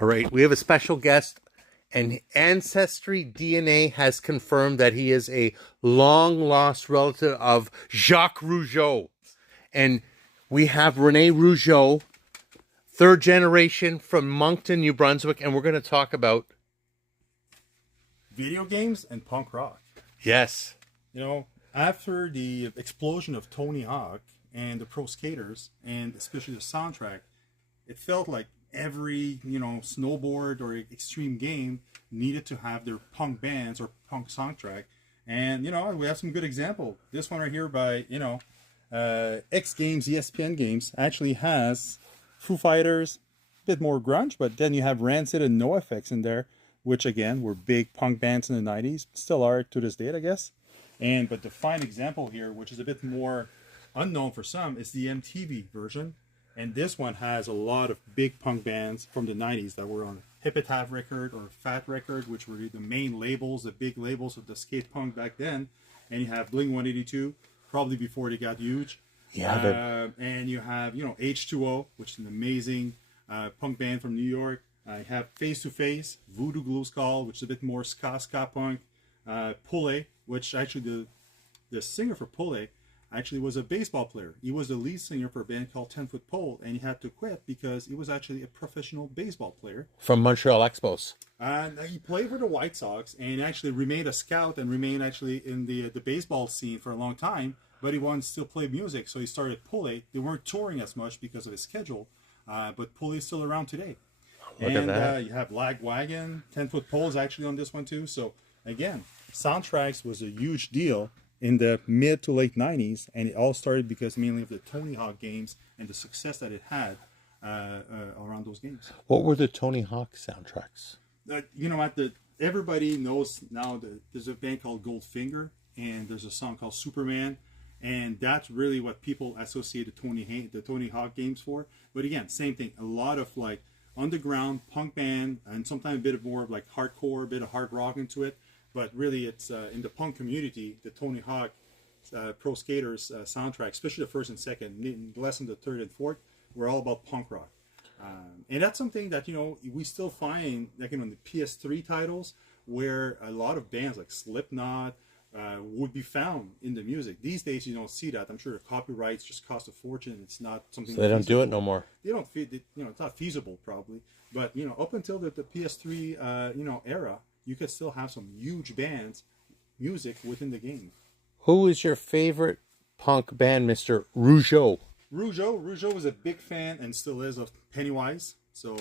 All right, we have a special guest, and Ancestry DNA has confirmed that he is a long lost relative of Jacques Rougeau. And we have Rene Rougeau, third generation from Moncton, New Brunswick, and we're going to talk about. Video games and punk rock. Yes. After the explosion of Tony Hawk and the pro skaters, and especially the soundtrack, it felt like every, snowboard or extreme game needed to have their punk bands or punk soundtrack. And, we have some good example. This one right here by, X Games, ESPN Games, actually has Foo Fighters, a bit more grunge, but then you have Rancid and NoFX in there, which again were big punk bands in the 90s, still are to this date, I guess. But the fine example here, which is a bit more unknown for some, is the MTV version. And this one has a lot of big punk bands from the 90s that were on Epitaph record or Fat record, which were the main labels, the big labels of the skate punk back then. And you have Bling 182, probably before they got huge. Yeah. And you have, H2O, which is an amazing punk band from New York. You have Face to Face, Voodoo Glue Skull, which is a bit more ska punk. Poulet, which actually the singer for Poulet actually was a baseball player. He was the lead singer for a band called 10 Foot Pole, and he had to quit because he was actually a professional baseball player. From Montreal Expos. And he played for the White Sox and actually remained a scout and remained actually in the baseball scene for a long time, but he wanted to still play music, so he started Poulet. They weren't touring as much because of his schedule, but Poulet is still around today. Look at that. You have Lagwagon, 10 Foot Pole is actually on this one too. So again, soundtracks was a huge deal in the mid to late 90s, and it all started because mainly of the Tony Hawk games and the success that it had around those games. What were the Tony Hawk soundtracks? Everybody knows now that there's a band called Goldfinger, and there's a song called Superman, and that's really what people associate the Tony Hawk games for. But again, same thing, a lot of like underground punk band, and sometimes a bit of more of like hardcore, a bit of hard rock into it. But really, it's in the punk community, the Tony Hawk Pro Skaters soundtrack, especially the first and second, less than the third and fourth, were all about punk rock. And that's something that, we still find, like on the PS3 titles, where a lot of bands like Slipknot would be found in the music. These days, you don't see that. I'm sure the copyrights just cost a fortune. It's not something. So they don't do it no more. They don't. It's not feasible probably. But up until the PS3 era, you could still have some huge bands, music within the game. Who is your favorite punk band, Mr. Rougeau? Rougeau was a big fan and still is of Pennywise. So